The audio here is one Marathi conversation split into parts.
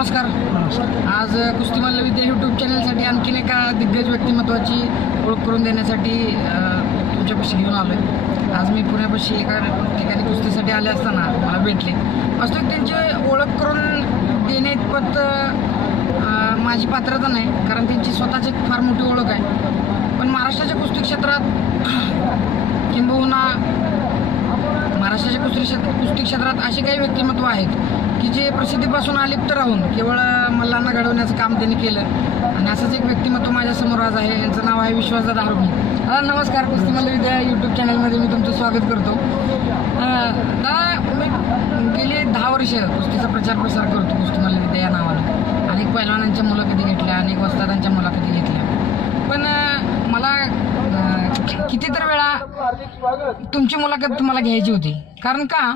नमस्कार. आज कुस्ती मल्लविद्या यूट्यूब चॅनलसाठी आणखीन एका दिग्गज व्यक्तिमत्वाची ओळख करून देण्यासाठी तुमच्यापाशी घेऊन आलो आहे. आज मी पुण्यापाशी एका ठिकाणी कुस्तीसाठी आले असताना मला भेटले. वास्तविक त्यांची ओळख करून देण्याइतपत माझी पात्रता नाही, कारण त्यांची स्वतःची फार मोठी ओळख आहे. पण महाराष्ट्राच्या कुस्ती क्षेत्रात किंबहुना महाराष्ट्राच्या कुस्ती क्षेत्रात असे काही व्यक्तिमत्व आहेत की जे प्रसिद्धीपासून अलिप्त राहून केवळ मल्लांना घडवण्याचं काम त्यांनी केलं. आणि असंच एक व्यक्तिमत्व माझ्यासमोर आज आहे. यांचं नाव आहे विश्वासदादा हरगुण. नमस्कार. कुस्ती मल्लविद्या यूट्यूब चॅनलमध्ये मी तुमचं स्वागत करतो. दादा, मी गेली 10 वर्ष कुस्तीचा प्रचार प्रसार करतो कुस्ती मल्लविद्या या नावानं. अनेक पैलवानांच्या मुलाखती घेतल्या, अनेक वस्तादांच्या मुलाखती घेतल्या. पण मला किती तर वेळा तुमची मुलाखत तुम्हाला घ्यायची होती. कारण का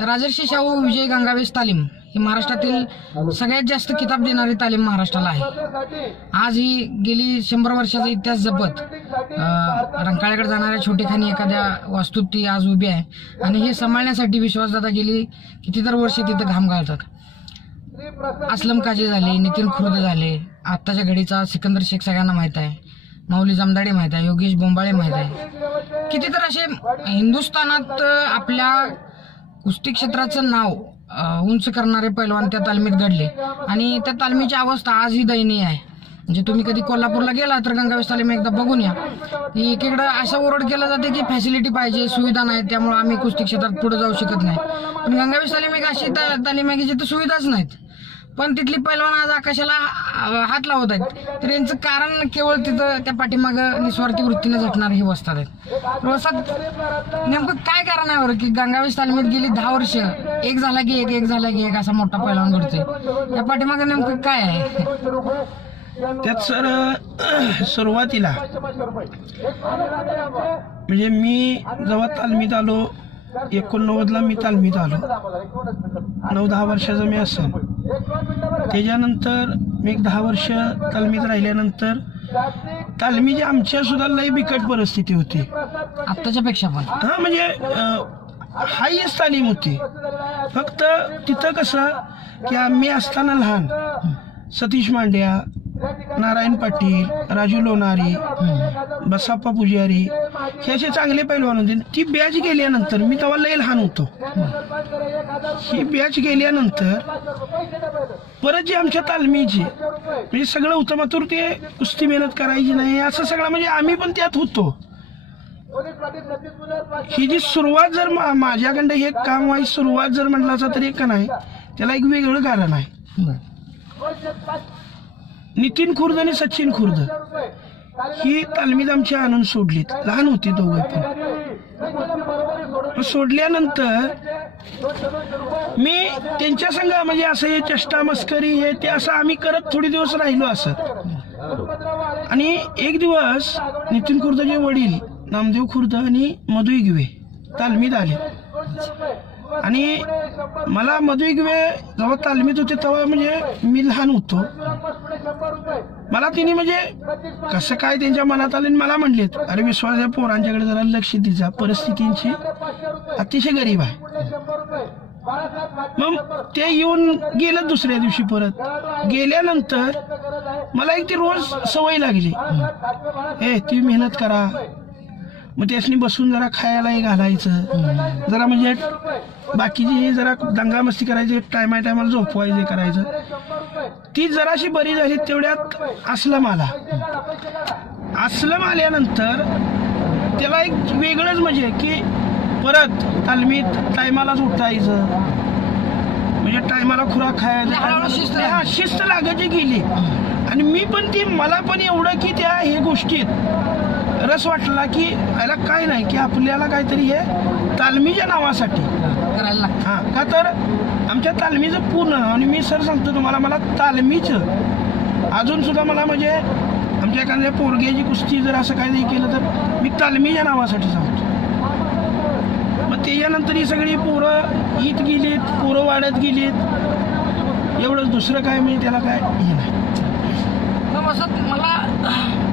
राजर्षी शाहू विजय गंगावेश तालीम ही महाराष्ट्रातील सगळ्यात जास्त किताब देणारी तालीम महाराष्ट्राला आहे. आज ही गेली 100 वर्षाचा इतिहास जपत रंकाळ्याकडे जाणाऱ्या छोटेखानी एखाद्या वास्तूत ती आज उभी आहे. आणि हे सांभाळण्यासाठी विश्वासदादा गेली किती तर वर्ष तिथं घाम घालतात. असलम काजी झाले, नितीन खुर्द झाले, आत्ताच्या घडीचा सिकंदर शेख सगळ्यांना माहीत आहे, माऊली जमदाडे माहीत आहे, योगेश बोंबाळे माहीत आहे. किती तर असे हिंदुस्थानात आपल्या कुस्ती क्षेत्राचं नाव उंच करणारे पैलवान त्या तालमीत घडले. आणि त्या तालमीची अवस्था आजही दयनीय आहे. म्हणजे तुम्ही कधी कोल्हापूरला गेला तर गंगावेश तालीम एकदा बघून या. एकीकडं असा ओरड केला जाते की फॅसिलिटी पाहिजे, सुविधा नाही, त्यामुळे आम्ही कुस्ती क्षेत्रात पुढे जाऊ शकत नाही. पण गंगावेश तालीम एक अशी तालीम आहे की जिथे सुविधाच नाहीत, पण तिथली पैलवान आज आकाशाला हात लावत आहेत. तर यांचं कारण केवळ तिथं त्या पाठीमागं निस्वार्थी वृत्तीने झटणार हे वस्तात आहेत. वस्तात नेमकं काय कारण आहे बरं की गंगावेश तालमीत गेली 10 वर्ष एक झाला की एक झाला की एक असा मोठा पैलवान घडतोय? त्या पाठीमागं नेमकं काय आहे? त्यात सर सुरुवातीला म्हणजे मी जेव्हा तालमीत आलो 89ला मी तालमीत आलो, 9-10 वर्षाचा मी असेल. त्याच्यानंतर मी 10 वर्ष तालमीत राहिल्यानंतर तालमीची आमच्या सुद्धा लई बिकट परिस्थिती होती आत्ताच्या पेक्षा. पण म्हणजे हायच तालीम होती. फक्त तिथं कसं की आम्ही असताना लहान सतीश मांड्या, नारायण पाटील, राजू लोणारी, बसाप्पा पुजारी हे असे चांगले पैलवान होते. ती बॅच गेल्यानंतर मी तेव्हा लई लहान होतो. ही बॅच गेल्यानंतर परत जी आमच्या तालमीची म्हणजे सगळं होतं मात्र ते कुस्ती मेहनत करायची नाही असं सगळं म्हणजे आम्ही पण त्यात होतो. ही जी सुरुवात जर माझ्याकडं हे काम व्हायची सुरुवात जर म्हटलं असं तरी का नाही, त्याला एक वेगळं कारण आहे. नितीन खुर्द आणि सचिन खुर्द ही तालमीत आमची आणून सोडलीत. लहान होती दोघं पण. सोडल्यानंतर मी त्यांच्या संग म्हणजे असं हे चेष्टा मस्करी हे ते असं आम्ही करत थोडे दिवस राहिलो असं. आणि एक दिवस नितीन खुर्दचे वडील नामदेव खुर्द आणि मधु इगवे तालमीत आले. आणि मला मधु इगवे जेव्हा तालमीत होते तेव्हा म्हणजे मी लहान होतो. मला तिने म्हणजे कसं काय त्यांच्या मनात आले मला म्हणलेत, अरे विश्वास या पोरांच्याकडे जरा लक्ष द्या, परिस्थितींची अतिशय गरीब आहे. मग ते येऊन गेलं दुसऱ्या दिवशी. परत गेल्यानंतर मला एक ती रोज सवय लागली, ती मेहनत करा. मग त्यासनी बसून जरा खायलाही घालायचं, जरा म्हणजे बाकीची जरा दंगामस्ती करायची, टायमाला झोपवायचे करायचं. ती जराशी बरी झाली. तेवढ्यात असलम आला. असलम आल्यानंतर त्याला एक वेगळंच म्हणजे की परत तालमीत टायमालाच उठायचं, म्हणजे टायमाला खुराक खायचा, शिस्त लागायची गेली. आणि मी पण ती मला पण एवढं की त्या हे गोष्टीत रस वाटला की याला काय नाही की आपल्याला काहीतरी हे तालमीच्या नावासाठी करायला लागतं. हां, का तर आमच्या तालमीचं पूर्ण आणि मी सर सांगतो तुम्हाला, मला तालमीचं अजून सुद्धा मला म्हणजे आमच्या एखाद्या पोरग्याची कुस्ती जर असं काही केलं तर मी तालमीच्या नावासाठी सांगतो. मग त्याच्यानंतर ही सगळी पोरं ईत गेलीत, पोरं वाढत गेलीत, एवढंच. दुसरं काय म्हणजे त्याला काय हे नाही.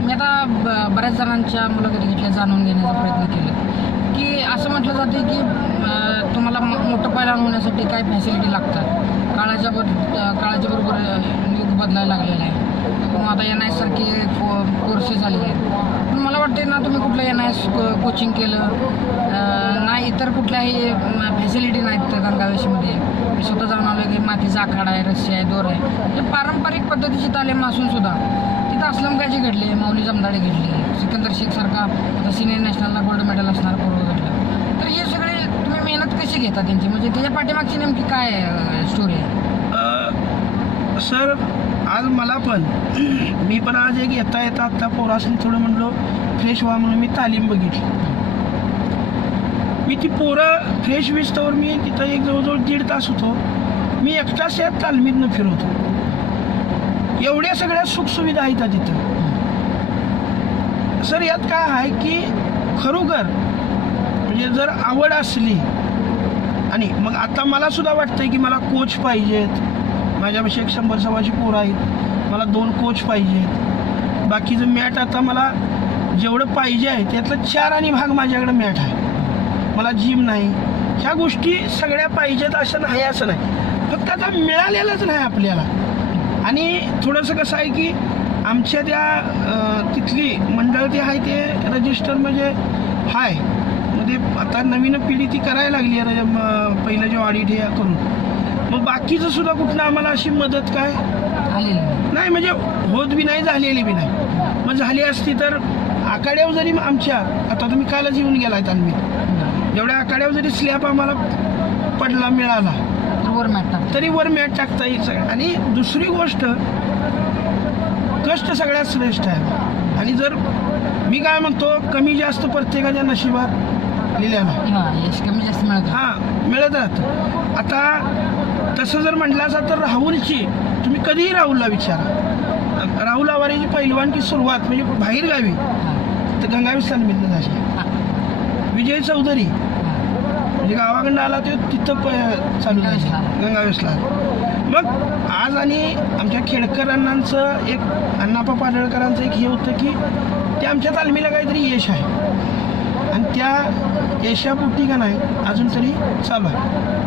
मी आता बऱ्याच जणांच्या मुलाखती घेतल्या, जाणून घेण्याचा प्रयत्न केला की असं म्हटलं जाते की तुम्हाला मोठं पैलवान होण्यासाठी काय फॅसिलिटी लागतात, काळाची काळाच्या बरोबर युग बदलायला लागलेलं आहे. किंवा आता NIS सारखे कोर्सेस आले आहेत. पण मला वाटते ना तुम्ही कुठलं NIS कोचिंग केलं ना इतर कुठल्याही फॅसिलिटी नाहीत गंगावेशमध्ये. मी स्वतः जाऊन आलो की मातीचा आखाडा आहे, रस्सी आहे, दोर आहे. हे पारंपरिक पद्धतीची तालीम असून सुद्धा तिथं असलमकाजी घडले, मौली जमदाडे घडले, सिकंदर शेख सारखा आता सिनियर नॅशनलला गोल्ड मेडल असणार पूर्व घडलं. तर हे सगळे तुम्ही मेहनत कशी घेता त्यांची, म्हणजे त्याच्या पाठीमागची नेमकी काय स्टोरी आहे? सर आज मला पण मी पण आज एक येता आत्ता पोरासनी थोडं म्हणलो फ्रेश व्हा म्हणून मी तालीम बघितली. मी ती पोरं फ्रेश विस्तवर मी तिथं एक जवळजवळ 1.5 तास होतो. मी एकटाच या तालमीतनं फिरवतो. एवढ्या सगळ्या सुखसुविधा आहेत तिथं. सर यात काय आहे की खरोखर म्हणजे जर आवड असली आणि मग आता मला सुद्धा वाटतंय की मला कोच पाहिजेत. माझ्यापाशी 100-125 पोरं आहेत. मला 2 कोच पाहिजेत. बाकीचं मॅट आता मला जेवढं पाहिजे आहे त्यातलं 4 आणि भाग माझ्याकडे मॅट आहे. मला जिम नाही. ह्या गोष्टी सगळ्या पाहिजेत असं नाही, असं नाही. फक्त आता मिळालेलंच नाही आपल्याला. आणि थोडंसं कसं आहे की आमच्या त्या तिथली मंडळ ते आहे ते रजिस्टर म्हणजे हाय म्हणजे आता नवीन पिढी ती करायला लागली आहे. पहिलं जे ऑडिट हे करून मग बाकीचं सुद्धा कुठलं आम्हाला अशी मदत काय नाही म्हणजे होत बी नाही, झालेली बी नाही. मग झाली असती तर आखाड्यावर जरी आमच्या आता तुम्ही कालच येऊन गेलाय तालमीत, एवढ्या आखाड्यावर जरी स्लॅब आम्हाला पडला मिळाला तरी वर मॅट टाकता येईल सगळं. आणि दुसरी गोष्ट कष्ट सगळ्यात श्रेष्ठ आहे. आणि जर मी काय म्हणतो कमी जास्त प्रत्येकाच्या नशिबात लिहिलेला कमी जास्त मिळत राहतं. आता तसं जर म्हटलं असं तर राहुलची तुम्ही कधीही राहुलला विचारा. राहुल आवारेची पहिलवानची सुरुवात म्हणजे बाहेर गावी तर गंगावेश तालमीतनं झाली. विजय चौधरी म्हणजे गावाकडनं आला तो तिथं चालू झाली गंगावेशला. मग आज आणि आमच्या खेडकर अण्णांचं एक अण्णाप्पा पाडळकरांचं एक हे होतं की ते आमच्या तालमीला काहीतरी यश आहे आणि त्या यशापोटी का नाही अजून तरी चालू आहे.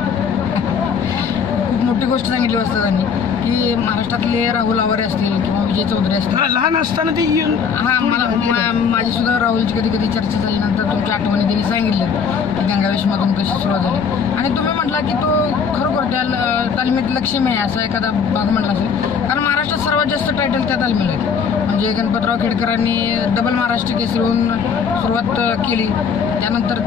खूप मोठी गोष्ट सांगितली असतं त्यांनी की महाराष्ट्रातले राहुल आवारे असतील किंवा विजय चौधरी असतील. लहान असताना ते येऊन मला माझी सुद्धा राहुलची कधी कधी चर्चा झाल्यानंतर तुमच्या आठवणी त्यांनी सांगितलं की गंगावेशमधून कशी सुरुवात झाली. आणि तुम्ही म्हटला की तो खरोखर त्या तालमीत लक्ष्मी आहे असा एखादा भाग म्हटला असेल. कारण महाराष्ट्रात सर्वात जास्त टायटल त्या तालमीला आहे. म्हणजे गणपतराव खेडकरांनी डबल महाराष्ट्र केसरी होऊन सुरुवात केली. त्यानंतर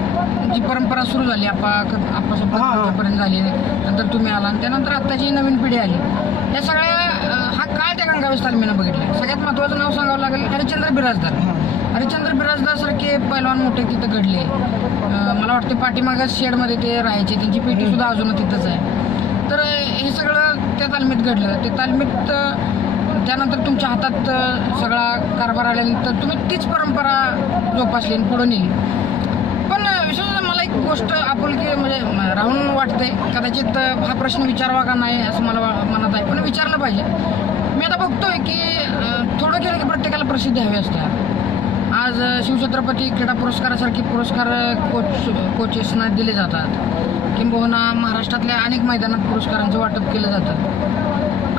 जी परंपरा सुरू झाली आपापर्यंत झाली, नंतर तुम्ही आला आणि त्यानंतर आत्ताची नवीन पिढी आली. या सगळ्या हा काळ त्या गंगावेश तालमीनं बघितला. सगळ्यात महत्त्वाचं नाव सांगावं लागेल हरिश्चंद्र बिराजदार. हरिश्चंद्र बिराजदार सारखे पैलवान मोठे तिथं घडले. मला वाटते पाठीमागच शेडमध्ये ते राहायचे. त्यांची पेटी सुद्धा अजून तिथंच आहे. तर हे सगळं त्या तालमीत घडलं. ते तालमीत त्यानंतर तुमच्या हातात सगळा कारभार आल्यानंतर तुम्ही तीच परंपरा जोपासली आणि पुढे नेली. पण विशेष मला एक गोष्ट आपुलकी म्हणजे राहून वाटते, कदाचित हा प्रश्न विचारावा का नाही असं मला मनात आहे, पण विचारलं पाहिजे. मी आता बघतोय की थोडं केलं की प्रत्येकाला प्रसिद्धी हवी असते. आज शिवछत्रपती क्रीडा पुरस्कारासारखे पुरस्कार कोचेसना दिले जातात, किंबहुना महाराष्ट्रातल्या अनेक मैदानात पुरस्कारांचं वाटप केलं जातं.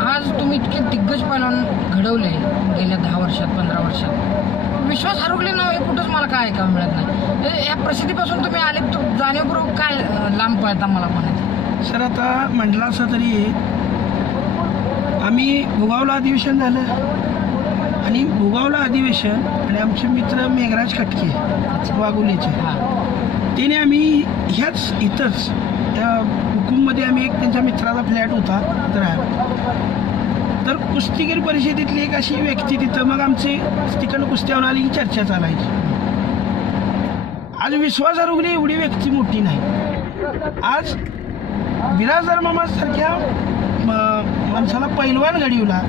आज तुम्ही इतके दिग्गज पैलवान घडवले गेल्या 10 वर्षात 15 वर्षात, विश्वास हरवले नाव हे कुठंच मला काय ऐकायला मिळत नाही. या प्रसिद्धीपासून तुम्ही आले तर जाणीवपूर्वक काय लांब पळता मला म्हणायचं? सर आता म्हटलं असं तरी आम्ही भुगावला अधिवेशन झालं आणि भुगावला अधिवेशन आणि आमचे मित्र मेघराज खटके वाघोलीचे त्याने आम्ही ह्याच इथंच त्या हुकुममध्ये आम्ही एक त्यांच्या मित्राचा फ्लॅट होता तर कुस्तीगीर परिषदेतली एक अशी व्यक्ती तिथं मग आमचे तिकडनं कुस्त्यावर आली की चर्चा चालायची. आज विश्वासार्हली एवढी व्यक्ती मोठी नाही. आज बिराजदार मामासारख्या माणसाला पैलवान घडवला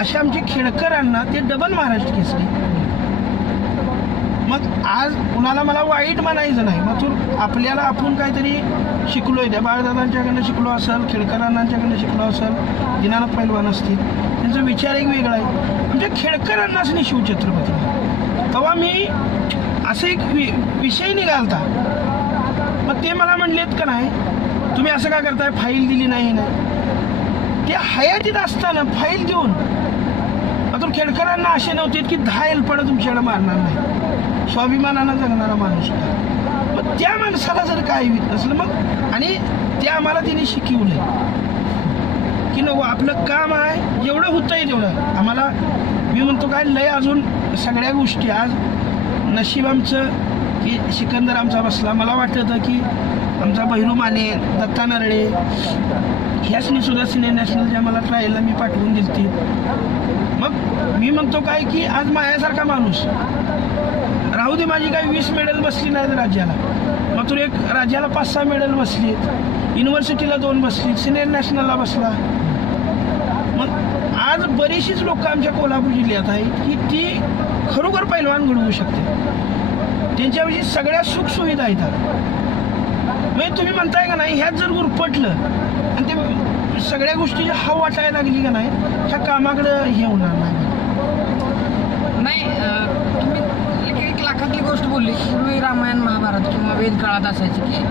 असे आमचे खेडकरांना ते डबल महाराष्ट्र केसरी. मग आज कुणाला मला वाईट म्हणायचं नाही. मग तू आपल्याला आपण काहीतरी शिकलोय, त्या बाळदादांच्याकडनं शिकलो असेल, खेडकरांच्याकडनं शिकलो असेल, दिनानाथ पैलवान असतील, त्यांचा विचार एक वेगळा आहे. म्हणजे खेडकरांनाच नाही शिवछत्रपती. तेव्हा मी असं एक विषय निघालता. मग ते मला म्हणलेत का नाही तुम्ही असं का करताय, फाईल दिली नाही. हयातीत असताना फाईल देऊन मात्र खेडकरांना असे नव्हते की 10 एलपडा तुमच्याकडे मारणार नाही, स्वाभिमानानं जगणारा माणूस होता. मग त्या माणसाला जर काय होत नसलं मग, आणि ते आम्हाला तिने शिकवलं की नको आपलं काम आहे जेवढं होतंय तेवढं आम्हाला. मी म्हणतो काय लय अजून सगळ्या गोष्टी आज नशीब आमचं की सिकंदर आमचा बसला. मला वाटतं की आमचा बहिरू माने, दत्ता नरळे ह्यासनी सुद्धा सिनियर नॅशनलच्या मला ट्रायलला मी पाठवून दिलती. मग मी म्हणतो काय की आज माझ्यासारखा माणूस राहू दे, माझी काही 20 मेडल बसली नाहीत राज्याला, मग एक राज्याला 5-6 मेडल बसलीत, युनिव्हर्सिटीला 2 बसलीत, सिनियर नॅशनलला बसला. मग आज बरीचशीच लोक आमच्या कोल्हापूर जिल्ह्यात आहेत की ती खरोखर पैलवान घडवू शकते. त्यांच्याविषयी सगळ्या सुखसुविधा आहेत. म्हणजे तुम्ही म्हणताय का नाही, ह्यात जर गुरपटलं आणि ते सगळ्या गोष्टीची हाव वाटायला लागली का नाही, ह्या कामाकडं हे होणार नाही. तुम्ही एक लाखातली गोष्ट बोलली. पूर्वी रामायण महाभारत किंवा वेद काळात असायची की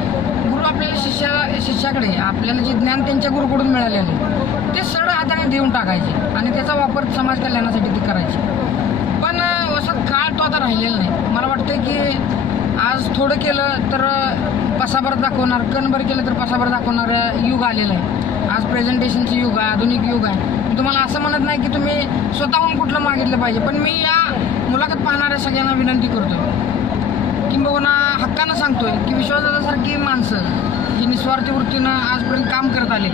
गुरु आपल्याला शिष्याकडे आपल्याला जे ज्ञान त्यांच्या गुरुकडून मिळालेलं आहे ते सरळ हाताने देऊन टाकायचे आणि त्याचा वापर समाज कल्याणासाठी ती करायची. पण असं काळ तो आता राहिलेला नाही. मला वाटतं की आज थोडं केलं तर पसाभर दाखवणार, कणभर केलं तर पसाभर दाखवणार युग आलेलं आहे. आज प्रेझेंटेशनचं युग आहे, आधुनिक युग आहे. मी तुम्हाला असं म्हणत नाही की तुम्ही स्वतःहून कुठलं मागितलं पाहिजे, पण मी या मुलाखत पाहणाऱ्या सगळ्यांना विनंती करतोय किंबहुना हक्कानं सांगतोय की विश्वासासारखी माणसं जी निस्वार्थी वृत्तीनं आजपर्यंत काम करत आले,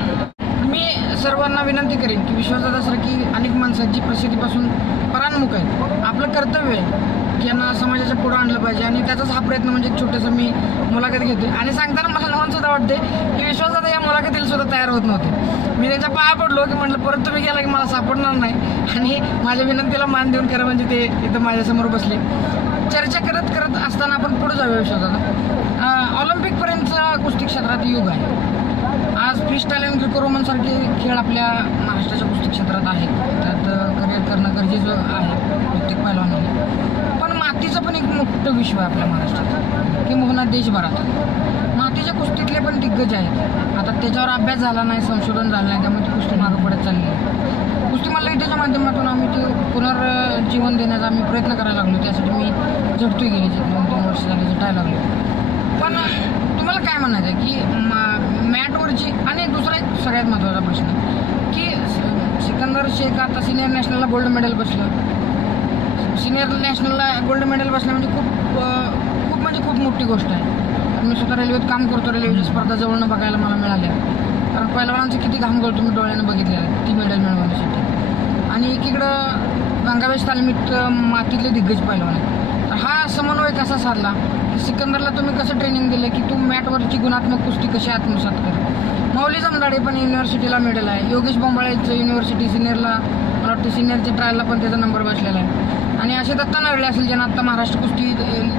मी सर्वांना विनंती करेन की विश्वासासारखी अनेक माणसं जी प्रसिद्धीपासून परान्मुख आहेत, आपलं कर्तव्य आहे की यांना समाजाच्या पुढं आणलं पाहिजे. आणि त्याचाच हा प्रयत्न म्हणजे छोटंसं मी मुलाखत घेते. आणि सांगताना मला लहान सुद्धा वाटते की विश्वासात या मुलाखतीला सुद्धा तयार होत नव्हते. मी त्यांच्या पाया पडलो की म्हटलं परत तुम्ही गेला की मला सापडणार नाही, आणि माझ्या विनंतीला मान देऊन खरं म्हणजे ते इथं माझ्यासमोर बसले. चर्चा करत करत असताना आपण पुढे जाऊया विश्वासात. ऑलिम्पिकपर्यंतचा कुस्ती क्षेत्रात युग आहे. आज फ्रीस्टाईल आणि ग्रेको रोमन सारखे खेळ आपल्या महाराष्ट्राच्या कुस्ती क्षेत्रात आहेत, त्यात करिअर करणं गरजेचं आहे प्रत्येक पैलवानाने. पण मातीचं पण एक मोठं विश्व आहे आपल्या महाराष्ट्रात किंबहुना देशभरात. मातीच्या कुस्तीतले पण दिग्गज आहेत. आता त्याच्यावर अभ्यास झाला नाही, संशोधन झालं नाही, त्यामुळे ती कुस्ती मागं पडत चालली आहे. कुस्ती मल्लयुद्धाच्या माध्यमातून आम्ही ते पुनर्जीवन देण्याचा आम्ही प्रयत्न करायला लागलो. त्यासाठी मी झटतोय गेले 2-3 वर्ष झाले झटायला लागलो. पण तुम्हाला काय म्हणायचं आहे की मॅटवरची, आणि दुसरा एक सगळ्यात महत्त्वाचा प्रश्न की सिकंदर शेख आता सिनियर नॅशनलला गोल्ड मेडल बसलं. सिनियर नॅशनलला गोल्ड मेडल बसलं म्हणजे खूप मोठी गोष्ट आहे. मी स्वतः रेल्वेत काम करतो, रेल्वेच्या स्पर्धा जवळनं बघायला मला मिळाल्या. कारण पैलवानांचे किती घाम गळतो मी डोळ्यानं बघितलेलं आहे ती मेडल मिळवण्यासाठी. आणि एकीकडं गंगावेश तालमीत मातीतले दिग्गज पैलवान आहेत. तर हा समन्वय कसा साधला की सिकंदरला तुम्ही कसं ट्रेनिंग दिलं की तू मॅटवरची गुणात्मक कुस्ती कशी आत्मसात कर. माऊली जमदाडे पण युनिव्हर्सिटीला मेडल आहे. योगेश बोंबाळेचं युनिव्हर्सिटी सिनियरला, मला वाटतं सिनियरच्या ट्रायलला पण त्याचा नंबर बसलेला आहे. आणि असे दत्ता नरळे असेल ज्यांना आत्ता महाराष्ट्र कुस्ती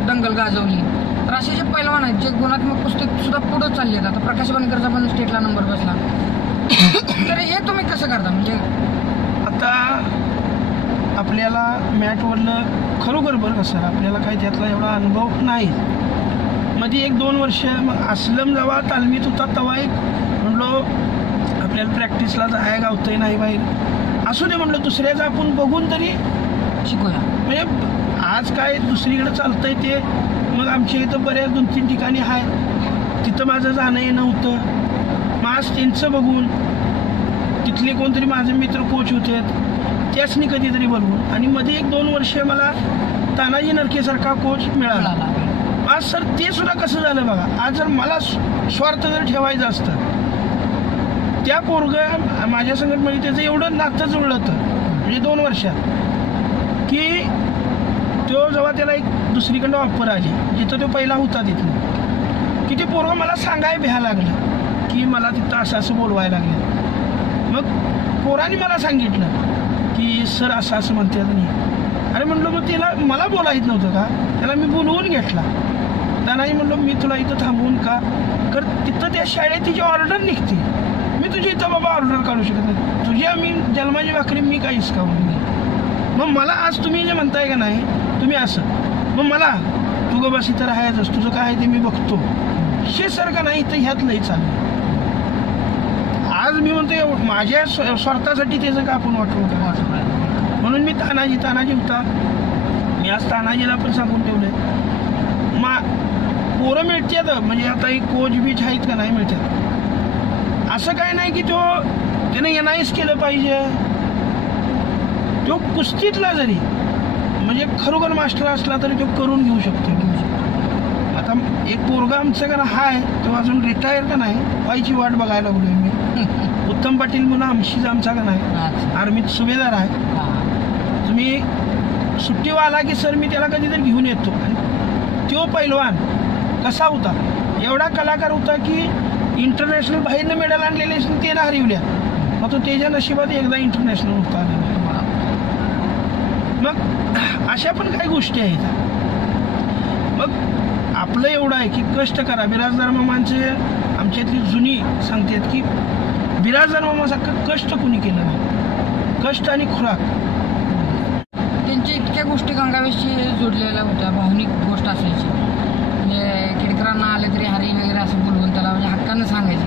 दंगल गाजवली. तर असे जे पैलवान आहेत जे गुणात्मक कुस्तीत सुद्धा पुढं चालले आहेत. आता प्रकाश बनकरचा पण स्टेटला नंबर बसला. तर हे तुम्ही कसं करता? म्हणजे आता आपल्याला मॅटवरनं खरोखर बरं का सर, आपल्याला काही त्यातला एवढा अनुभव नाही. मध्ये 1-2 वर्ष असलम जेव्हा तालमीत होता तेव्हा एक म्हणलो आपल्याला प्रॅक्टिसला जाय गावतंय नाही बाहेर, असू दे म्हणलं दुसऱ्याचं आपण बघून तरी शिकूया. म्हणजे आज काय दुसरीकडे चालतंय ते. मग आमच्या इथं बऱ्याच 2-3 ठिकाणी आहे, तिथं माझं जाणं येणं होतं. मग आज त्यांचं बघून तिथले कोणतरी माझे मित्र कोच होते त्यासनी कधीतरी बोलवून, आणि मध्ये 1-2 वर्ष मला तानाजी नरकेसारखा कोच मिळाला. आज सर ते सुद्धा कसं झालं बघा. आज जर मला स्वार्थ जर ठेवायचं असतं, त्या पोरगं माझ्या संगत म्हणजे त्याचं एवढं नातं जुळलं होतं म्हणजे 2 वर्षात की तो जेव्हा त्याला एक दुसरीकडं ऑफर आली जिथं तो पहिला होता तिथं, की ते पोरगं मला सांगायला भ्यायला लागलं की मला तिथं असं बोलवायला लागलं. मग पोरांनी मला सांगितलं की सर असं म्हणतात नाही. अरे म्हणलं मग त्याला मला बोलायचं नव्हतं का? त्याला मी बोलवून घेतला. नाही म्हणलं मी तुला इथं थांबवून का कर, तिथं त्या शाळेत तिची ऑर्डर निघते, मी तुझी इथं बाबा ऑर्डर काढू शकत नाही. तुझ्या मी जन्माची भाकरी मी काही हिसकावून नाही. मग मला आज तुम्ही जे म्हणताय का नाही तुम्ही असं, मग मला तू गं बस इथं राहायचंच, तुझं काय आहे ते मी बघतो हे सर का नाही तर ह्यात नाही चाललं. आज आज मी म्हणतो माझ्या स्वार्थासाठी त्याचं का आपण वाटलं, म्हणून मी तानाजी होता. मी आज तानाजीला पण सांगून ठेवलंय पोरं मिळतात, म्हणजे आता एक कोच बीच आहेत का नाही मिळतात. असं काय नाही की त्याने NIS केलं पाहिजे. तो कुस्तीतला जरी म्हणजे खरोखर मास्टर असला तरी तो करून घेऊ शकतो. आता एक पोरगा आमचं का हाय, तो अजून रिटायर का नाही व्हायची वाट बघायला लागलोय मी. उत्तम पाटील म्हणून आमचा का नाही आर्मीत सुभेदार आहे. तुम्ही सुट्टीवर आला की सर मी त्याला कधीतरी घेऊन येतो. आणि तो पैलवान कसा होता, एवढा कलाकार होता की इंटरनॅशनल बाहेरनं मेडल आणलेले ते हरवल्या, मग तो त्याच्या नशिबात एकदा इंटरनॅशनल होता. मग अशा पण काही गोष्टी आहेत. मग आपलं एवढं आहे की कष्ट करा. बिराजदार मामांचे आमच्यातली जुनी सांगतात की बिराजदार मामासारखं कष्ट कुणी केलं नाही. कष्ट आणि खुराक त्यांच्या इतक्या गोष्टी गंगावेशशी जोडलेल्या होत्या. भावनिक गोष्ट असायची. म्हणजे खेडकरांना आले तरी हरी वगैरे असं बोलवून त्याला म्हणजे हक्कानं सांगायचे.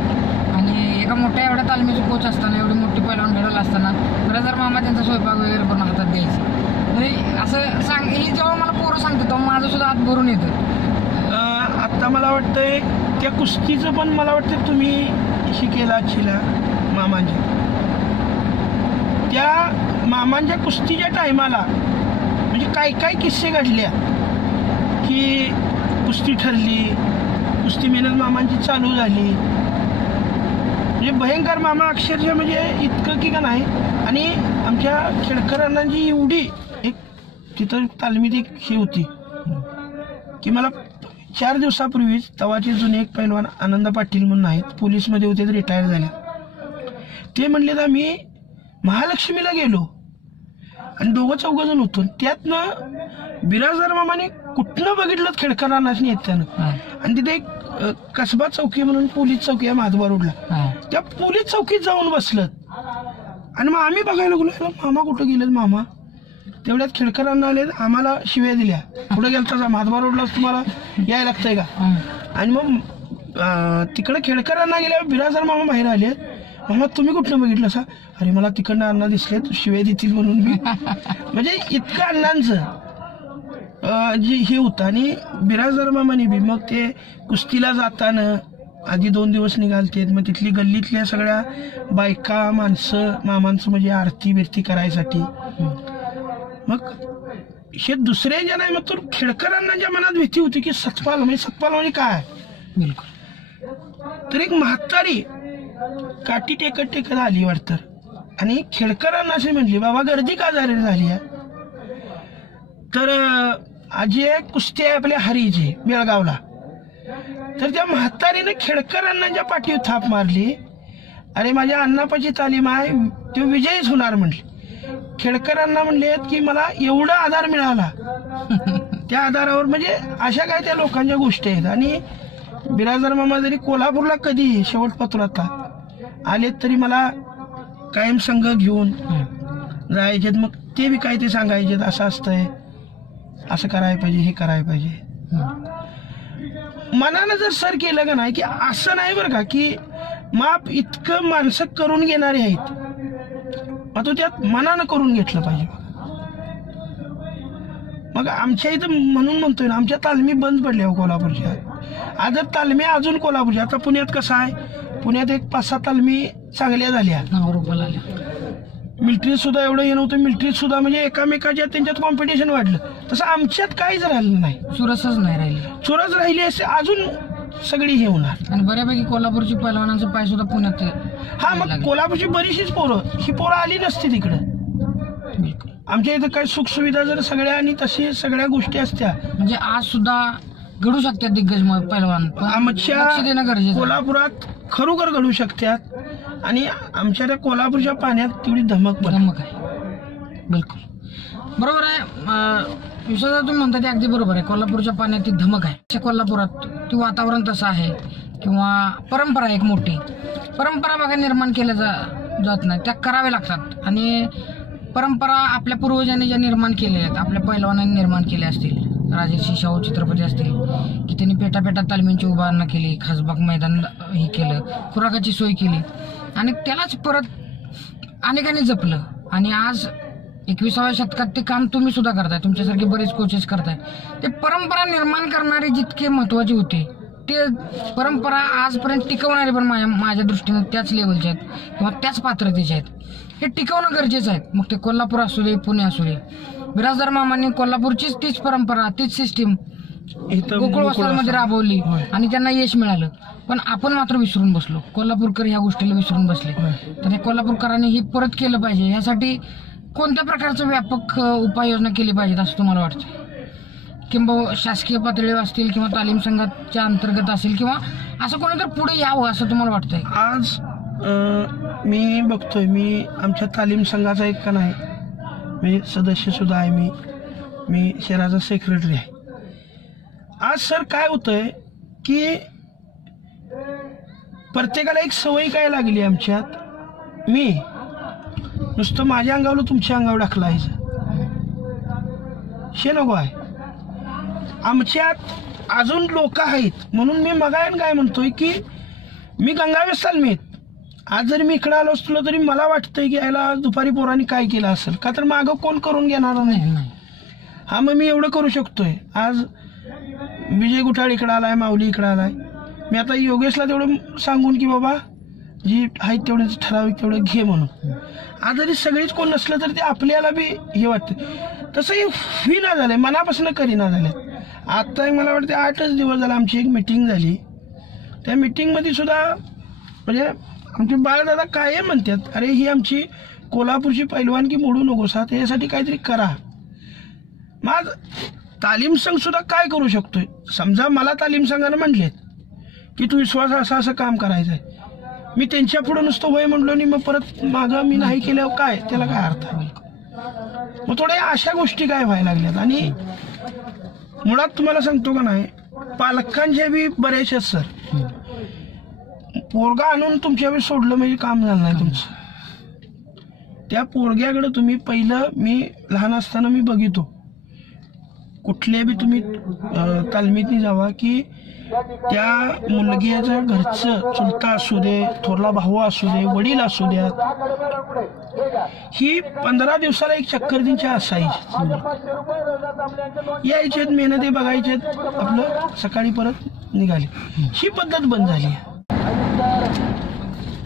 आणि एका मोठ्या एवढ्या तालमीचं कोच असताना, एवढी मोठी पैलवान घडवलं असताना बिराजदार मामा त्यांचा स्वयंपाक वगैरे पण हातात द्यायचे. असं हे जेव्हा मला पोरं सांगतात तेव्हा माझं सुद्धा हात भरून येतं. आत्ता मला वाटतंय त्या कुस्तीचं पण मला वाटतं तुम्ही शिकेला शिला मामांच्या. त्या मामांच्या कुस्तीच्या टायमाला म्हणजे काय किस्से घडल्या की कुस्ती ठरली, कुस्ती मेहनत मामांची चालू झाली. म्हणजे भयंकर मामा अक्षरशः म्हणजे इतकं की का नाही. आणि आमच्या खेडकरांना जी एवढी एक तिथं तालमीत एक ही होती की मला 4 दिवसापूर्वीच तवाचे जुने एक पैलवान आनंद पाटील म्हणून आहेत, पोलीसमध्ये होते तर रिटायर झाले. ते म्हणले तर आम्ही महालक्ष्मीला गेलो आणि 2-4 जण होतो. त्यातनं बिराजदार मामाने कुठनं बघितलं खेडकरांनाच नाही येत त्यानं. आणि तिथे एक कसबा चौकी म्हणून पोलीस चौकी आहे महाद्वार रोडला, त्या पोलीस चौकीत जाऊन बसलं. आणि मग आम्ही बघायला गेलो, मामा कुठं गेलेत मामा. तेवढ्यात खेडकरांना आले, आम्हाला शिव्या दिल्या. कुठं गेलं तसा महाद्वार रोडलाच तुम्हाला यायला लागतंय का. आणि मग तिकडे खेडकरांना गेल्यावर बिराजदार मामा बाहेर आले. मामा तुम्ही कुठलं बघितलं सा. अरे मला तिकडनं अण्णा दिसले, शिव्या देतील म्हणून मी. म्हणजे इतकं अण्णांचं जे हे होतं. आणि बिराजदार मामाने बी मग ते कुस्तीला जाताना आधी 2 दिवस निघालते. मग तिथली गल्लीतल्या सगळ्या बायका माणसं मामांचं म्हणजे आरती बिरती करायसाठी. मग हे दुसरे जे नाही, मग तो खेडकरांना ज्या मनात भीती होती की सतपाल म्हणजे काय. तर एक म्हातारी काठी टेकत आली वाटतं आणि खेडकरांना असे म्हणली बाबा गर्दी का झाली आहे. तर आजी कुस्ती आहे आपल्या हरीची बेळगावला. तर त्या म्हातारीने खेडकरांना ज्या पाठीवर थाप मारली, अरे माझ्या अण्णापाची तालीम आहे, तो विजयीच होणार म्हणली. खेडकरांना म्हणले की मला एवढा आधार मिळाला त्या आधारावर. म्हणजे अशा काय त्या लोकांच्या गोष्टी आहेत. आणि बिराजदार मामा जरी कोल्हापूरला कधी शेवट पत्रात आले तरी मला कायम संघ घेऊन जायचे. मग ते बी काय ते सांगायचे असं असतंय, असं करायला पाहिजे, हे करायला पाहिजे. मनानं जर सर केलं का नाही की असं नाही बरं का की माप इतकं माणसं करून घेणारे आहेत, मग तो त्यात मनानं करून घेतलं पाहिजे. मग आमच्या इथं म्हणून म्हणतोय ना, आमच्या तालमी बंद पडल्या कोल्हापूरच्या. आज जर तालमी अजून कोल्हापूरच्या, आता पुण्यात कसं आहे, पुण्यात एक 5-6 तालमी चांगल्या झाल्या. मिलिटरीत सुद्धा एवढं हे नव्हतं. मिलिटरीत सुद्धा म्हणजे एकामेकाच्या त्यांच्यात कॉम्पिटिशन वाढलं. तसं आमच्यात काहीच राहिलं नाही, चुरसच नाही राहिली. चुरस राहिली असे अजून सगळी हे होणार. आणि बऱ्यापैकी कोल्हापूरची पैलवानांचं पाय सुद्धा पुण्यात. हा, मग कोल्हापूरची बरीचशीच पोरं ही पोरं आली नसती तिकडं. आमच्या इथं काही सुखसुविधा जर सगळ्या आणि तशी सगळ्या गोष्टी असत्या, म्हणजे आज सुद्धा घडू शकतात दिग्गज पैलवान. आमच्या कोल्हापुरात खरोखर घडू शकतात. आणि आमच्या त्या कोल्हापूरच्या पाण्यात तेवढी धमक आहे. बिलकुल बरोबर आहे. विश्वासात तुम्ही म्हणता ते अगदी बरोबर आहे. कोल्हापूरच्या पाण्यात ती धमक आहे. कोल्हापुरात ते वातावरण तसं आहे किंवा परंपरा, एक मोठी परंपरा बघा निर्माण केल्या जात नाही, त्या कराव्या लागतात. आणि परंपरा आपल्या पूर्वजांनी ज्या निर्माण केलेल्या आहेत, आपल्या पैलवानांनी निर्माण केल्या असतील, राजर्षी शाहू छत्रपती असतील की त्यांनी पेटा तालमींची उभारणा केली, खासबाग मैदान हे केलं, खुराकाची सोय केली. आणि त्यालाच परत अनेकांनी जपलं आणि आज 21व्या शतकात ते काम तुम्ही सुद्धा करताय, तुमच्यासारखे बरेच कोचेस करताय. ते परंपरा निर्माण करणारे जितके महत्वाचे होते ते परंपरा आजपर्यंत टिकवणारे पण माझ्या दृष्टीने त्याच लेवलचे आहेत किंवा त्याच पात्रतेचे आहेत. हे टिकवणं गरजेचं आहे. मग ते कोल्हापूर असू दे, पुणे असू दे. बिराजदार मामांनी कोल्हापूरचीच तीच परंपरा, तीच सिस्टीम गोकुळ वस्तादमध्ये राबवली आणि त्यांना यश मिळालं. पण आपण मात्र विसरून बसलो. कोल्हापूरकर ह्या गोष्टीला विसरून बसले. तर हे कोल्हापूरकरांनी हे परत केलं पाहिजे. यासाठी कोणत्या प्रकारचं व्यापक उपाययोजना केली पाहिजेत असं तुम्हाला वाटतं? किंवा शासकीय पातळीवर असतील किंवा तालीम संघाच्या अंतर्गत असेल किंवा असं कोणीतरी पुढे यावं असं तुम्हाला वाटतंय? आज मी बघतोय, मी आमच्या तालीम संघाचा एक का नाही, मी सदस्य सुद्धा आहे, मी शहराचा सेक्रेटरी आहे. आज सर काय होतंय की प्रत्येकाला एक सवय काय लागली आमच्यात, मी नुसतं माझ्या अंगावर तुमच्या अंगावर ढकलायचं शे नको आहे. आमच्यात अजून लोक आहेत म्हणून मी मगायन काय म्हणतोय की मी गंगावेस तालमीत आज जरी मी इकडे आलो असतो तरी मला वाटतंय की याला आज दुपारी पोरांनी काय केलं असेल, का तर मागं कोण करून घेणार नाही. हा मग मी एवढं करू शकतोय. आज विजय गुठाळ इकडं आलाय, माऊली इकडं आलाय. मी आता योगेशला तेवढं सांगून की बाबा जी आहेत तेवढं ठराविक तेवढं घे म्हणून. आज जरी सगळीच कोण नसलं तर ते आपल्याला बी हे वाटतं. तसंही होईना झालंय, मनापासून करीना झालंय. आता मला वाटतं 8च दिवस झाला आमची एक मिटिंग झाली. त्या मिटिंगमध्ये सुद्धा म्हणजे आमचे बाळदादा काय म्हणतात, अरे ही आमची कोल्हापूरची पैलवानकी मोडू नकोस, त्याच्यासाठी काहीतरी करा. मग तालीम संघ सुद्धा काय करू शकतोय. समजा मला तालीम संघानं म्हटलेत की तू विश्वास असं काम करायचं आहे, मी त्यांच्या पुढे नुसतं वय म्हणलो आणि मग परत मागं मी नाही केल्यावर काय, त्याला काय अर्थ आहे. मग थोड्या अशा गोष्टी काय व्हायला लागल्यात. आणि मुळात तुम्हाला सांगतो का नाही, पालकांच्या बी बरेच आहेत सर. पोरगा आणून तुमच्या वेळी सोडलं म्हणजे काम झालं नाही तुमचं. त्या पोरग्याकडे तुम्ही पहिलं, मी लहान असताना मी बघितो कुठल्या बी तुम्ही तालमीतनी जावा की त्या मुलग्याच्या घरचं चुलता असू दे, थोरला भाऊ असू दे, वडील असू द्यात, ही 15 दिवसाला एक चक्कर त्यांच्या असायची. यायचेत, मेहनती बघायचेत, आपलं सकाळी परत निघाले. ही पद्धत बंद झाली.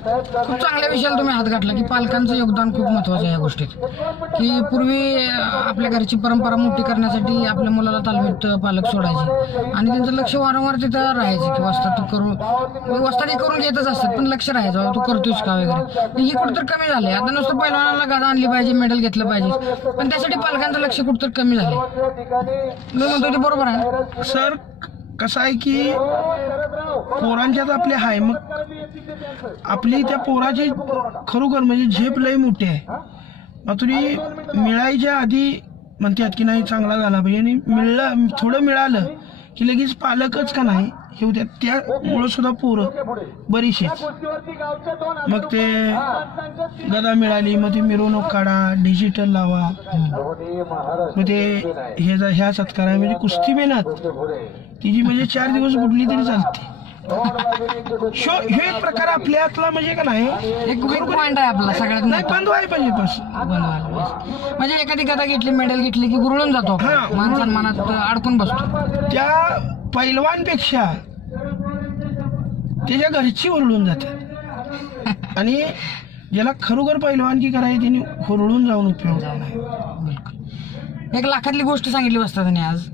खूप चांगल्या विषयाला तुम्ही हात घातला की पालकांचं योगदान खूप महत्वाचं आहे या गोष्टीत. की पूर्वी आपल्या घरची परंपरा मोठी करण्यासाठी आपल्या मुलाला तालमीत पालक सोडायचे आणि त्यांचं लक्ष वारंवार तिथं राहायचं की वस्ताद तू वस्तादी करून घेतच असतात पण लक्ष राहायचं तू करतोस का वगैरे. ही कुठंतर कमी झाले. आता नुसतं पैलवानाला गादा आणली पाहिजे, मेडल घेतलं पाहिजे, पण त्यासाठी पालकांचं लक्ष कुठंतर कमी झाले. मी म्हणतो ते बरोबर आहे सर. कसं आहे की पोरांच्यात आपले हाय, मग आपली त्या पोराची खरोखर म्हणजे झेप लय मोठी आहे. मग तुम्ही मिळायच्या आधी म्हणतात की नाही चांगला झाला पाहिजे आणि थोडं मिळालं की लगेच पालकच का नाही हे होत्या. त्यामुळं सुद्धा पोरं बरीचशीच मग ते गदा मिळाली, मग ती मिरवणूक काढा, डिजिटल लावा, मग ते ह्या सत्कारा म्हणजे कुस्ती मेहनत तिची म्हणजे 4 दिवस बुडली तरी चालते. हे एक प्रकार आपल्यातला म्हणजे का नाही एक पॉइंट आहे आपला सगळ्यात नाही बंद व्हायला पाहिजे. बस म्हणजे एखादी गदा घेतली, मेडल घेतली की गुरळून जातो, मान सन्मानात अडकून बसतो. त्या पैलवानपेक्षा त्याच्या घरची ओरडून जातात आणि ज्याला खरोखर पैलवानकी करायची त्यांनी ओरडून जाऊन उपयोग नाही. 1 लाखातली गोष्ट सांगितली वस्तादांनी आज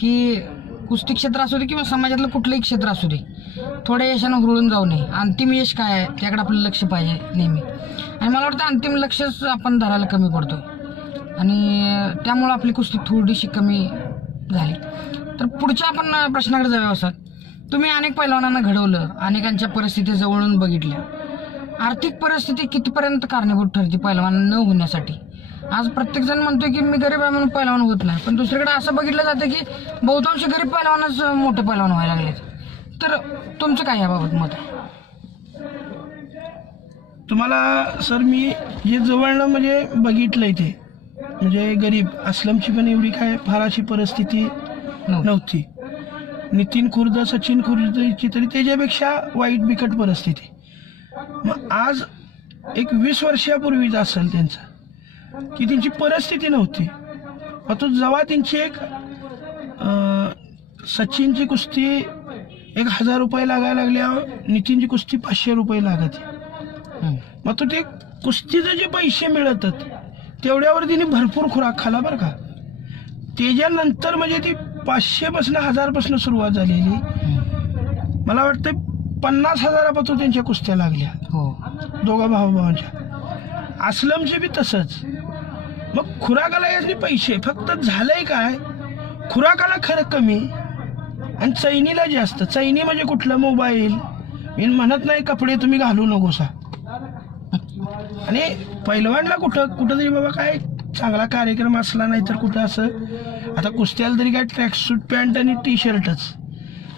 की कुस्ती क्षेत्र असू दे किंवा समाजातलं कुठलंही क्षेत्र असू दे, थोड्या यशानं हुरळून जाऊ नये. अंतिम यश काय आहे त्याकडे आपलं लक्ष पाहिजे नेहमी. आणि मला वाटतं अंतिम लक्षच आपण धरायला कमी पडतो आणि त्यामुळं आपली कुस्ती थोडीशी कमी झाली. तर पुढच्या आपण प्रश्नाकडे जाऊया. असं तुम्ही अनेक पैलवानांना घडवलं, अनेकांच्या परिस्थिती जवळून बघितल्या. आर्थिक परिस्थिती कितीपर्यंत कारणीभूत ठरते पैलवान न होण्यासाठी? आज प्रत्येक जण म्हणतोय की मी गरीब आहे म्हणून पैलवान होत नाही, पण दुसरीकडे असं बघितलं जातं की बहुतांश गरीब पैलवानच मोठे पैलवान व्हायला लागलेत. तर तुमचं काय याबाबत मत आहे? तुम्हाला सर मी जे जवळनं म्हणजे बघितलंय ते म्हणजे गरीब असलमची पण एवढी काय फार अशी परिस्थिती नव्हती. नितीन खुर्द, सचिन खुर्दची तरी त्याच्यापेक्षा वाईट बिकट परिस्थिती. मग आज एक 20 वर्षापूर्वीच असेल त्यांचं, की त्यांची परिस्थिती नव्हती. मग तो जेव्हा त्यांची एक सचिनची कुस्ती 1000 रुपये लागायला लागल्यावर नितीनची कुस्ती 500 रुपये लागत. मग तो ते कुस्तीचे जे पैसे मिळतात तेवढ्यावर तिने भरपूर खुराक खाला बरं का. त्याच्यानंतर म्हणजे ती 500 पासून 1000 पासून सुरुवात झालेली. मला वाटतं 50,000पासून त्यांच्या कुस्त्या लागल्या दोघा भावांच्या. असलमचे बी तसंच. मग खुराकाला याचे पैसे, फक्त झालंय काय, खुराकाला खरं कमी आणि चैनीला जास्त. चैनी म्हणजे कुठलं, मोबाईल. मी म्हणत नाही कपडे तुम्ही घालू नकोसा. आणि पैलवानला कुठं तरी बाबा काय चांगला कार्यक्रम असला नाही तर कुठं असं, आता कुस्त्याला तरी काय ट्रॅकसूट पॅन्ट आणि टी शर्टच,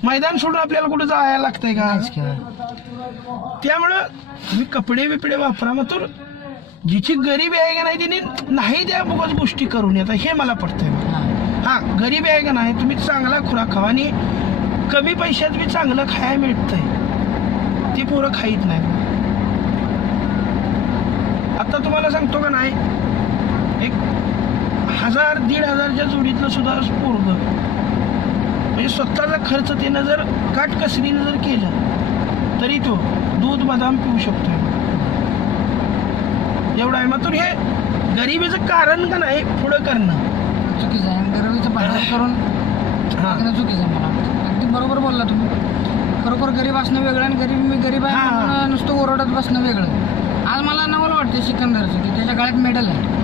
मैदान सोडून आपल्याला कुठं जायला लागतंय का. त्यामुळं तुम्ही कपडे बिपडे वापरा. मग तर जिची गरिबी आहे का नाही तिने नाही त्या बघत गोष्टी करून येतात, हे मला पडतंय. हा, गरिबी आहे का नाही, तुम्ही चांगला खुराक खावा आणि कमी पैशात बी चांगलं खायला मिळतंय, ते पोरं खाईत नाही. आता तुम्हाला सांगतो का नाही, एक 1000-1500च्या जोडीतलं सुद्धा पोरग म्हणजे स्वतःचा खर्च त्यानं जर काटकसरीनं जर केलं तरी तो दूध बदाम पिऊ शकतोय. एवढं आहे. मग हे गरिबीचं कारण का नाही पुढं करणं चुकीचं आहे. गरिबीचं भांडण करून चुकीचं आहे. मला अगदी बरोबर बोलला तुम्ही. खरोखर गरीब असणं वेगळं आणि गरीब आहे नुसतं ओरडत बसणं वेगळं. आज मला नवल वाटते सिकंदरचं की त्याच्या गळ्यात मेडल आहे,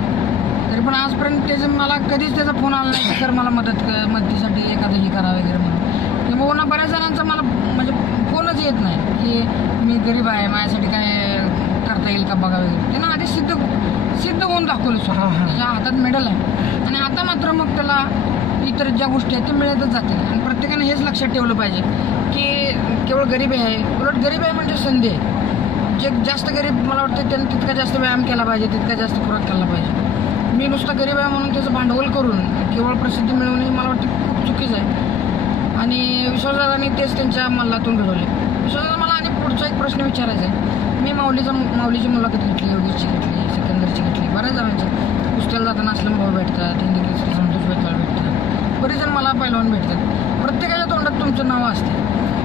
तरी पण आजपर्यंत त्याचं मला कधीच त्याचा फोन आला नाही तर मला मदतीसाठी एखादं हे करा वगैरे म्हणून. किंवा बऱ्याच जणांचा मला म्हणजे फोनच येत नाही की मी गरीब आहे, माझ्यासाठी काय करता येईल का बघा वगैरे. त्यानं आधी सिद्ध होऊन दाखवलं स्वतः. त्याच्या हातात मेडल आहे आणि आता मात्र मग त्याला इतर ज्या गोष्टी आहेत ते मिळतच जातील. आणि प्रत्येकाने हेच लक्षात ठेवलं पाहिजे की केवळ गरिबी आहे, उलट गरिबी आहे म्हणजे संधी आहे. जे जास्त गरीब मला वाटतं त्यानं तितका जास्त व्यायाम केला पाहिजे, तितका जास्त खुराक केला पाहिजे. मी नुसता गरीब आहे म्हणून त्याचं भांडवल करून केवळ प्रसिद्धी मिळवणे मला वाटतं खूप चुकीचं आहे. आणि विश्वासदादांनी तेच त्यांच्या मल्लातून घडवले. विश्वासदादा, मला आणि पुढचा एक प्रश्न विचारायचा आहे. मी माऊलीची मुलाखत घेतली, योगेशची घेतली, सिकंदरची घेतली, बऱ्याच जणांची. कुस्त्याला जाताना असलम भाऊ भेटतात, हिंदी केसरी संतोष वेताळ भेटतात, बरेच जण मला पैलवान भेटतात. प्रत्येकाच्या तोंडात तुमचं नाव असते.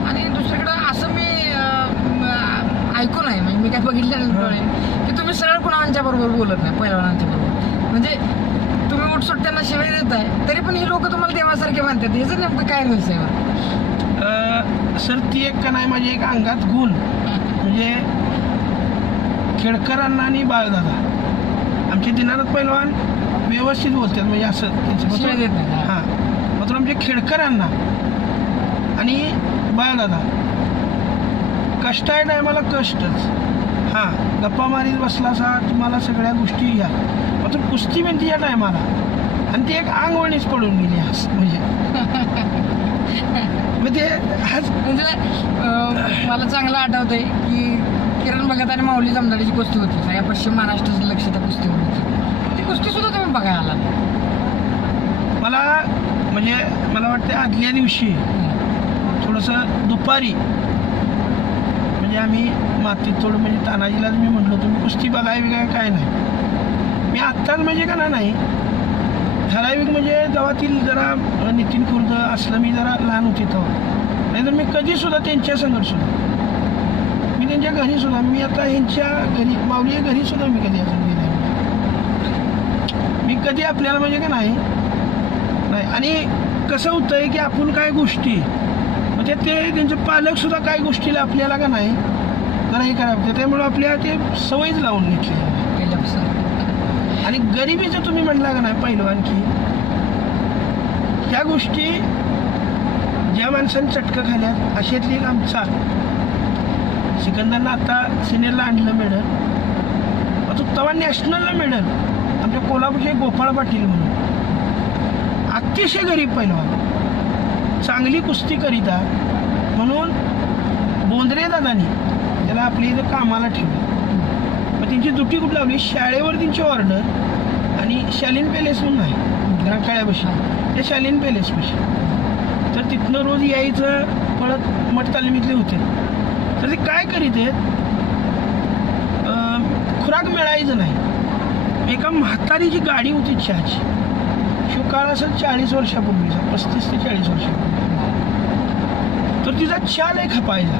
आणि दुसरीकडं असं मी ऐकून आहे, म्हणजे मी काय बघितल्यानंतर की तुम्ही सरळ कुणाच्या बरोबर बोलत नाही, पैलवानांच्या बरोबर. म्हणजे तुम्ही उठसूट त्यांना शिवाय देताय तरी पण ही लोक तुम्हाला देवासारखे मानतात. याचं नेमकं काय रहस्य आहे? सर, ती एक का नाही माझ्या एक अंगात गुण म्हणजे खेडकरांना आणि बाळदादा आमचे दिनानाथ पैलवान व्यवस्थित बोलतात, म्हणजे असं शिवाय देत नाही. हां, मात्र आमच्या खेडकरांना आणि बाळदादा कष्ट आहे नाही, मला कष्टच. हां, गप्पा मारीत बसला असा तुम्हाला सगळ्या गोष्टी घ्या, मात्र कुस्ती म्हणते या टायमाला आणि ती एक अंगवणीच पडून गेली म्हणजे ते म्हणजे मला चांगलं आठवतंय की किरण भगत आणि माऊली जमदाडीची कुस्ती होती. सगळ्या पश्चिम महाराष्ट्राचं लक्ष त्या कुस्तीवर होती. ती कुस्ती सुद्धा तुम्ही बघायला आला. मला म्हणजे मला वाटतं आदल्या दिवशी थोडंसं दुपारी म्हणजे आम्ही मातीत थोडं म्हणजे तानाजीलाच मी म्हटलं तुम्ही कुस्ती बघावी काय नाही. मी आत्ताच म्हणजे का नाही ठराविक म्हणजे जेव्हा ती जरा नितीन खुर्द असलं मी जरा लहान होती तेव्हा, नाहीतर मी कधीसुद्धा त्यांच्या संगत सुद्धा मी त्यांच्या घरी सुद्धा मी आता ह्यांच्या घरी माऊली घरी सुद्धा मी कधी अजून गेले मी कधी आपल्याला म्हणजे का नाही. आणि कसं होतंय की आपण काय गोष्टी म्हणजे ते त्यांचे पालक सुद्धा काय गोष्टीला आपल्याला का नाही जरा हे करावं, त्यामुळे आपल्या ते सवयच लावून घेतली. आणि गरिबीचं तुम्ही म्हणला का नाही पहिलवान की ह्या गोष्टी ज्या माणसाने चटकं खाल्यात अशातली एक आमचा सिकंदरनं आता सिनियरला आणलं मेडल, तो तेव्हा नॅशनलला मेडल आमच्या कोल्हापूरचे गोपाळ पाटील म्हणून अतिशय गरीब पैलवान चांगली कुस्ती करीता म्हणून बोंद्रे दादानी त्याला आपली इथं कामाला ठेवलं. मग त्यांची दुटी कुठं लावली, शाळेवर त्यांची ऑर्डर आणि शालीन पॅलेस म्हणून आहे रंकाळ्यापाशी, त्या शालीन पॅलेसपाशी. तर तिथनं रोज यायचं पळत मठ तालमीतले होते. तर ते काय करीत आहेत खुराक मिळायचं नाही. एका म्हातारीची गाडी होती चहाची, काळ असेल 40 वर्षापूर्वीचा, 35 ते 40 वर्षापूर्वी. तर तिचा चहा लय खपायचा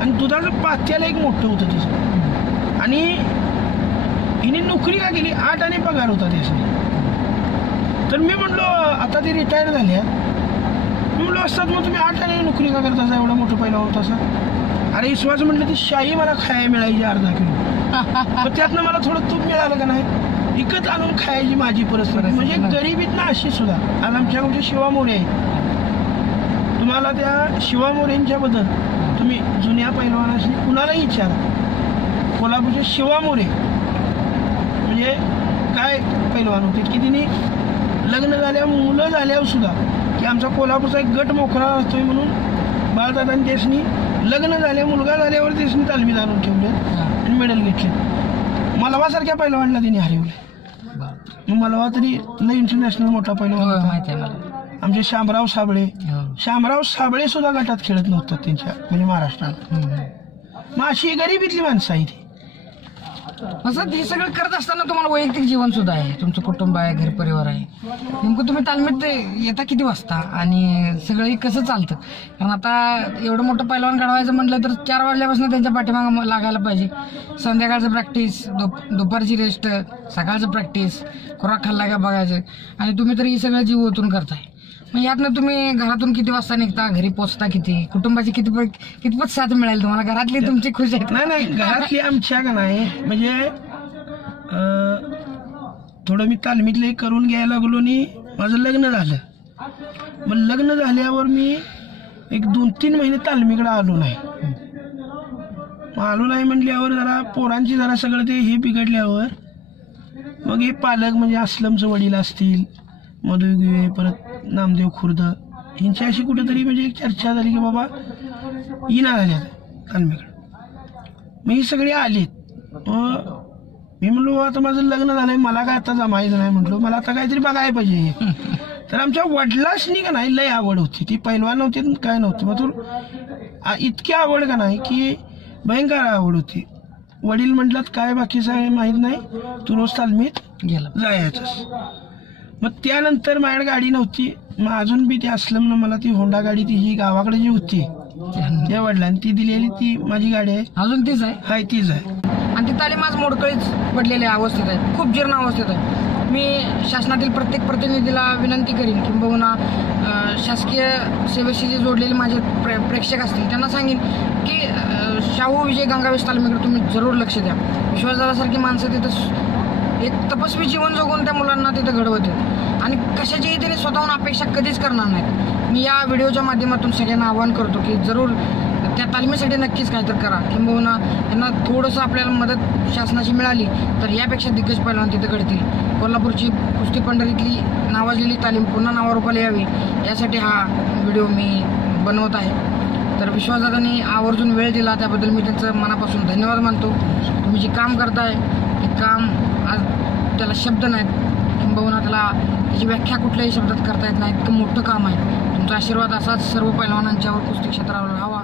आणि दुधाचं पात्याला एक मोठं होतं तिचं. आणि हिने नोकरी का केली, 8 आणे पगार होता त्यासाठी. तर मी म्हणलो आता ती रिटायर झाल्या, मी म्हणलो असतात मग तुम्ही 8 आणे नोकरी का करता असा, एवढा मोठं पहिला होता असा. अरे विश्वास म्हटलं ती शाही मला खायला मिळायची अर्धा किलो, तर त्यातनं मला थोडं तूप मिळालं का नाही, विकत आणून खायची माझी परिस्थिती. म्हणजे गरिबीत ना अशी सुद्धा. आज आमच्या गावचे शिवा मोरे आहे, तुम्हाला त्या शिवा मोरेंच्या बद्दल तुम्ही जुन्या पैलवानाशी कुणालाही विचारा. कोल्हापूरचे शिवा मोरे म्हणजे काय पैलवान होते की तिने लग्न झाल्यावर मुलं झाल्यावर सुद्धा, की आमचा कोल्हापूरचा एक गट मोकळा असतोय म्हणून बाळदादांनी त्यासनी लग्न झाले, मुलगा झाल्यावर त्यासनी तालमीत आणून ठेवले आणि मेडल घेतले. मलवासारख्या पैलवानला तिने हरवले. मलवा तरी लय इंटरनॅशनल मोठा पैलवान माहिती आहे मला. आमचे शामराव साबळे सुद्धा गटात खेळत नव्हतं त्यांच्या म्हणजे महाराष्ट्रात. मग अशी गरिबीतली माणसं आहे ती. असं हे सगळं करत असताना तुम्हाला वैयक्तिक जीवन सुद्धा आहे, तुमचं कुटुंब आहे, घर परिवार आहे. नेमकं तुम्ही तालमीत येता किती वाजता आणि सगळं कसं चालतं? कारण आता एवढं मोठं पैलवान घडवायचं म्हटलं तर 4 वाजल्यापासून त्यांच्या पाठीमागं लागायला पाहिजे. संध्याकाळचं प्रॅक्टिस, दुपारची रेस्ट, सकाळचं प्रॅक्टिस, खुराक खाल्ला का बघायचं, आणि तुम्ही तर हे सगळं जीव ओतून करताय. मग यातनं तुम्ही घरातून किती वाजता निघता, घरी पोचता किती, कुटुंबाची कितपत साथ मिळेल तुम्हाला, घरातली तुमची खुश आहेत? नाही घरातली आमच्या का नाही म्हणजे थोडं मी तालमीतले करून घ्यायला लागलो आणि माझं लग्न झालं. मग लग्न झाल्यावर मी एक 2-3 महिने तालमीकडे आलो नाही. मग आलो नाही म्हटल्यावर जरा पोरांची जरा सगळं ते हे बिघडल्यावर मग हे पालक म्हणजे असलमचं वडील असतील, मधुगिवे, परत नामदेव खुर्द, यांच्याशी कुठेतरी म्हणजे एक चर्चा झाली की बाबा येणार झाल्या तालमीकडे. मग ही सगळी आलीत. मी म्हणलो आता माझं लग्न झालंय, मला काय आता जमायचं नाही, म्हटलो मला आता काहीतरी बघायला पाहिजे. तर आमच्या वडिलांनी का नाही लय आवड होती, ती पैलवान नव्हती काय नव्हती, मग तू इतकी आवड का नाही की भयंकर आवड होती. वडील म्हटलात काय बाकीचं माहीत नाही, तू रोज तालमीत जायचंच. मग त्यानंतर माझ्याकडे गाडी नव्हती. मग अजून बी ते असलमनं मला ती होंडा गाडी ती जी गावाकडे जी होती त्या वडिलांनी ती दिलेली, ती माझी गाडी आहे अजून तीच आहे. हाय तीच आहे. आणि ती तालीम आज मोडकळीच पडलेल्या अवस्थेत आहे, खूप जीर्ण अवस्थेत आहे. मी शासनातील प्रत्येक प्रतिनिधीला विनंती करीन, किंबहुना शासकीय सेवेशी जे जोडलेले माझे प्रेक्षक असतील त्यांना सांगेन की शाहू विजय गंगावेश तालमीकडे तुम्ही जरूर लक्ष द्या. विश्वासदारासारखी माणसं तिथं एक तपस्वी जीवन जगून त्या मुलांना तिथं घडवते आणि कशाचीही त्यांनी स्वतःहून अपेक्षा कधीच करणार नाहीत. मी या व्हिडिओच्या माध्यमातून सगळ्यांना आवाहन करतो की जरूर त्या तालमीसाठी नक्कीच काहीतरी करा, किंबहुना त्यांना थोडंसं आपल्याला मदत शासनाची मिळाली तर यापेक्षा दिग्गज पैलवान तिथं घडतील. कोल्हापूरची कुस्ती पंढरीतली नावाजलेली तालीम पुन्हा नावारूपाला यावी यासाठी हा व्हिडिओ मी बनवत आहे. तर विश्वासदादांनी आवर्जून वेळ दिला त्याबद्दल मी त्यांचं मनापासून धन्यवाद मानतो. तुम्ही जे काम करताय ते काम आज त्याला शब्द नाहीत, किंबहुना त्याला त्याची व्याख्या कुठल्याही शब्दात करता येत नाही, इतकं मोठं काम आहे. तुमचा आशीर्वाद असाच सर्व पैलवानांच्यावर कुस्ती क्षेत्रावर राहावा